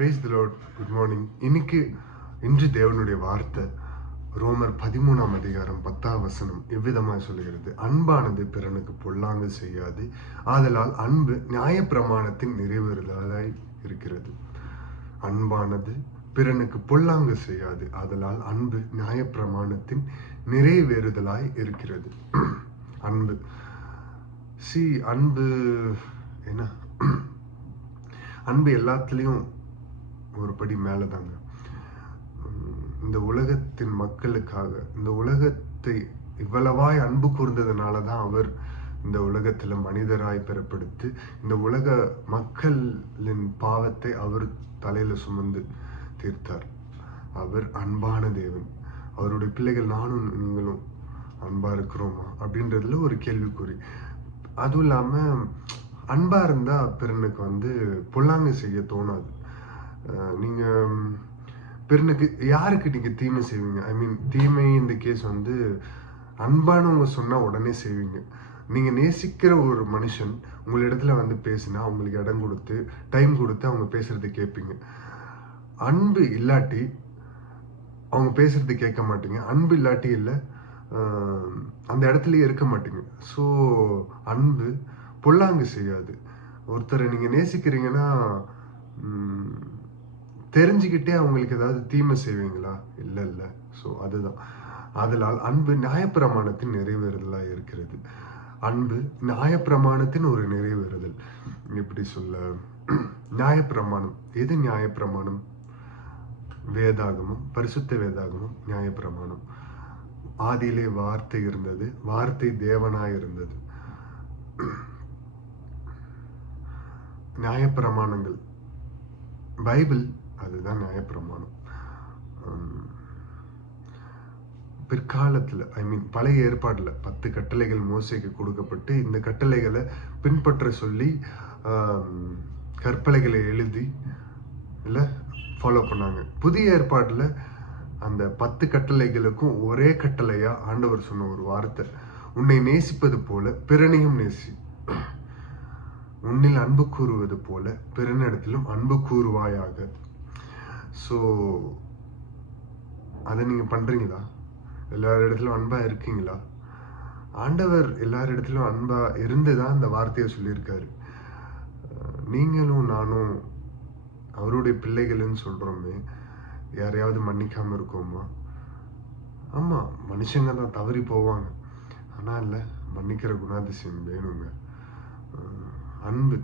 Praise the Lord. Good morning. இன்று தேவனுடைய வார்த்தை ரோமர் 13ஆம் அதிகாரம் 10ஆம் வசனம் எவ்விதமாய் சொல்லுகிறது: அன்பானது பிறனுக்கு பொல்லாங்கு செய்யாது, ஆதலால் அன்பு நியாயப்பிரமாணத்தின் நிறைவேறுதலாய் இருக்கிறது. அன்பானது பிறனுக்கு பொல்லாங்கு செய்யாது, ஆதலால் அன்பு நியாயப்பிரமாணத்தின் நிறைவேறுதலாய் இருக்கிறது. அன்பு அன்பு என்ன? அன்பு எல்லாத்துலேயும் ஒரு படி மேலே தாங்க. இந்த உலகத்தின் மக்களுக்காக, இந்த உலகத்தை இவ்வளவாய் அன்பு கூர்ந்ததுனால தான் அவர் இந்த உலகத்தில் மனிதராய் பெறப்படுத்தி இந்த உலக மக்களின் பாவத்தை அவர் தலையில் சுமந்து தீர்த்தார். அவர் அன்பான தேவன். அவருடைய பிள்ளைகள் நானும் நீங்களும் அன்பா இருக்கிறோமா அப்படின்றதுல ஒரு கேள்விக்குறி. அதுவும் இல்லாமல் அன்பா இருந்தால் பிறனுக்கு பொல்லாங்கு செய்ய தோணாது. நீங்கள் பிறனுக்கு யாருக்கு நீங்கள் தீமை செய்வீங்க? தீமை இந்த கேஸ் அன்பானவங்க சொன்னால் உடனே செய்வீங்க. நீங்கள் நேசிக்கிற ஒரு மனுஷன் உங்களிடத்துல பேசினா அவங்களுக்கு இடம் கொடுத்து டைம் கொடுத்து அவங்க பேசுறதை கேட்பீங்க. அன்பு இல்லாட்டி அவங்க பேசுறது கேட்க மாட்டீங்க. அன்பு இல்லாட்டி இல்லை, அந்த இடத்துலயே இருக்க மாட்டீங்க. ஸோ அன்பு பொல்லாங்கு செய்யாது. ஒருத்தரை நீங்கள் நேசிக்கிறீங்கன்னா தெரிஞ்சுக்கிட்டே அவங்களுக்கு ஏதாவது தீமை செய்வீங்களா? இல்லை. ஸோ அதுதான். அதனால் அன்பு நியாயப்பிரமாணத்தின் நிறைவேறுதலாக இருக்கிறது. அன்பு நியாயப்பிரமாணத்தின் ஒரு நிறைவேறுதல். எப்படி சொல்ல? நியாயப்பிரமாணம் எது? நியாயப்பிரமாணம் வேதாகமும், பரிசுத்த வேதாகமும் நியாயப்பிரமாணம். ஆதியிலே வார்த்தை இருந்தது, வார்த்தை தேவனாய் இருந்தது. நியாயப்பிரமாணங்கள் பைபிள், அதுதான் நியாயப்பிரமாணம். பிற்காலத்தில் பழைய ஏற்பாட்டில் 10 கட்டளைகள் மோசேக்கு கொடுக்கப்பட்டு இந்த கட்டளைகளை பின்பற்ற சொல்லி கற்பலைகளை எழுதி இல்லை ஃபாலோ பண்ணாங்க. புதிய ஏற்பாட்டில் அந்த 10 கட்டளைகளுக்கும் ஒரே கட்டளையா ஆண்டவர் சொன்ன ஒரு வார்த்தை: உன்னை நேசிப்பது போல பிறனையும் நேசி, உன்னில் அன்பு கூறுவது போல பிறனிடத்திலும் அன்பு கூறுவாயாக. ஸோ அதை நீங்கள் பண்ணுறீங்களா? எல்லாரிடத்திலும் அன்பாக இருக்கீங்களா? ஆண்டவர் எல்லாரிடத்திலும் அன்பாக இருந்து தான் இந்த வார்த்தையை சொல்லியிருக்காரு. நீங்களும் நானும் அவருடைய பிள்ளைகள்னு சொல்கிறோமே, யாரையாவது மன்னிக்காமல் இருக்கோமா? ஆமாம், மனுஷங்க தான் தவறி போவாங்க. ஆனால் இல்லை, மன்னிக்கிற குணாதிசயம் வேணுங்க. அன்பு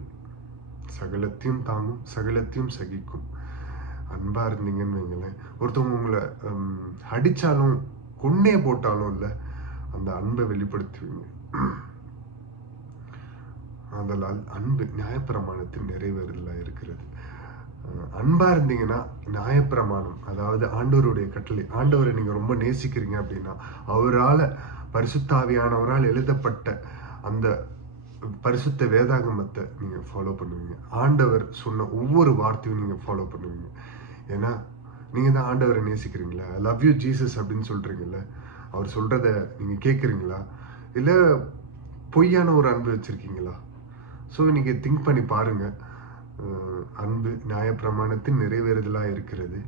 சகலத்தையும் தாங்கும், சகலத்தையும் சகிக்கும். அன்பா இருந்தீங்கன்னு வைங்களேன், ஒருத்தவங்க உங்களை அடிச்சாலும் கொன்னே போட்டாலும் இல்லை, அந்த அன்பை வெளிப்படுத்துவீங்க. அதனால் அன்பு நியாயப்பிரமாணத்தின் நிறைவேறுதலாக இருக்கிறது. அன்பா இருந்தீங்கன்னா நியாயப்பிரமாணம், அதாவது ஆண்டவருடைய கட்டளை, ஆண்டவரை நீங்க ரொம்ப நேசிக்கிறீங்க அப்படின்னா அவரால் பரிசுத்தாவியானவரால் எழுதப்பட்ட அந்த பரிசுத்த வேதாகமத்தை நீங்க ஃபாலோ பண்ணுவீங்க. ஆண்டவர் சொன்ன ஒவ்வொரு வார்த்தையும் நீங்க ஃபாலோ பண்ணுவீங்க. ஏன்னா நீங்க தான் ஆண்டவரை நேசிக்கிறீங்களா? லவ் யூ ஜீசஸ் அப்படின்னு சொல்றீங்கல்ல, அவர் சொல்றத நீங்க கேட்குறீங்களா? இல்லை பொய்யான ஒரு அன்பு வச்சிருக்கீங்களா? ஸோ நீங்க திங்க் பண்ணி பாருங்க. அன்பு நியாயப்பிரமாணத்தின் நிறைவேறுதலாக இருக்கிறது.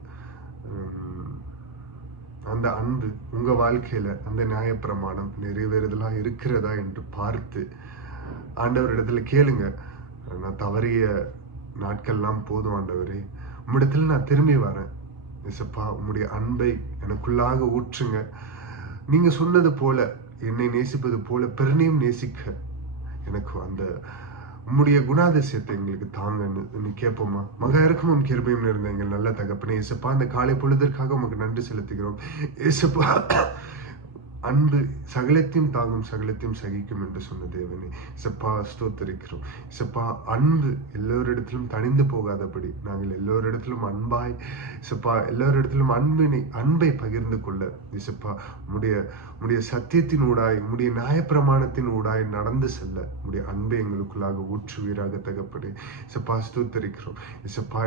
அந்த அன்பு உங்க வாழ்க்கையில அந்த நியாயப்பிரமாணம் நிறைவேறுதலாக இருக்கிறதா என்று பார்த்து ஆண்டவரிடத்துல கேளுங்க. நான் தவறிய நாட்கள்லாம் போதும் ஆண்டவரே, உம்மிடத்துல நான் திரும்பி வரேன். இசப்பா, உம்முடைய அன்பை எனக்குள்ளாக ஊற்றுங்க. நீங்க சொன்னது போல, என்னை நேசிப்பது போல பிறனையும் நேசிக்க எனக்கு அந்த உம்முடைய குணாதிசயத்தை எங்களுக்கு தாங்கன்னு கேட்போமா? மகா இறக்கமும் கிருபையும் நிறைந்த எங்கள் நல்ல தகப்பனே, இசப்பா, அந்த காலை பொழுதற்காக உமக்கு நன்றி செலுத்துகிறோம். இசப்பா, அன்பு சகலத்தையும் தாங்கும், சகலத்தையும் சகிக்கும் என்று சொன்ன தேவனே, இசப்பா ஸ்தோத்தரிக்கிறோம். இசப்பா, அன்பு எல்லோரிடத்திலும் தனிந்து போகாதபடி நாங்கள் எல்லோரிடத்திலும் அன்பாய், இசப்பா, எல்லோரிடத்திலும் அன்பை பகிர்ந்து கொள்ள, இசப்பா, உடைய சத்தியத்தின் ஊடாய், உடைய நியாயப்பிரமாணத்தின் ஊடாய் நடந்து செல்ல உடைய அன்பை எங்களுக்குள்ளாக ஊற்றுவீராக தகப்பனே. இசப்பா ஸ்தோத்தரிக்கிறோம். இசப்பா,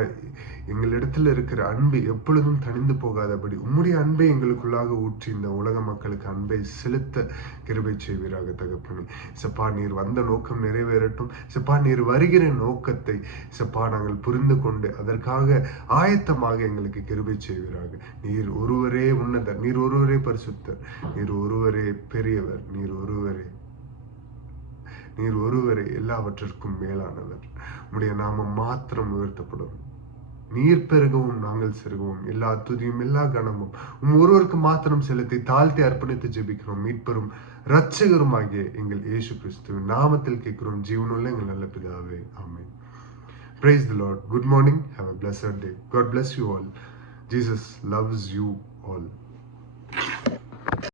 எங்களிடத்துல இருக்கிற அன்பு எப்பொழுதும் தனிந்து போகாதபடி உம்முடைய அன்பை எங்களுக்குள்ளாக ஊற்றி இந்த உலக மக்களுக்கு அன்பை செலுத்த கிருபை செய்வீராக தகப்பனே. சப்பா நீர் வந்த நோக்கம் நிறைவேறட்டும். சப்பா நீர் வருகிற நோக்கத்தை சப்பா நாங்கள் புரிந்து கொண்டு அதற்காக ஆயத்தமாக எங்களுக்கு கிருபை செய்வீராக. நீர் ஒருவரே உன்னதர், நீர் ஒருவரே பரிசுத்தர், நீர் ஒருவரே பெரியவர், நீர் ஒருவரே எல்லாவற்றிற்கும் மேலானவர். உம்முடைய நாமம் மாத்திரம் உயர்த்தப்படும். நீர் பெருகவும் நாங்கள் செருகவும். எல்லா துதியும் எல்லா கணமும் ஒருவருக்கு மாத்திரம் செலுத்தி தாழ்த்தி அர்ப்பணித்து ஜெபிக்கிறோம். மீட்பெரும் இரட்சகரும் ஆகிய எங்கள் இயேசு கிறிஸ்துவின் நாமத்தில் கேட்கிறோம் ஜீவனுள்ள எங்கள் நல்ல பிதாவே. ஆமென். Praise the Lord. Good morning. Have a blessed day. God bless you all. Jesus loves you all.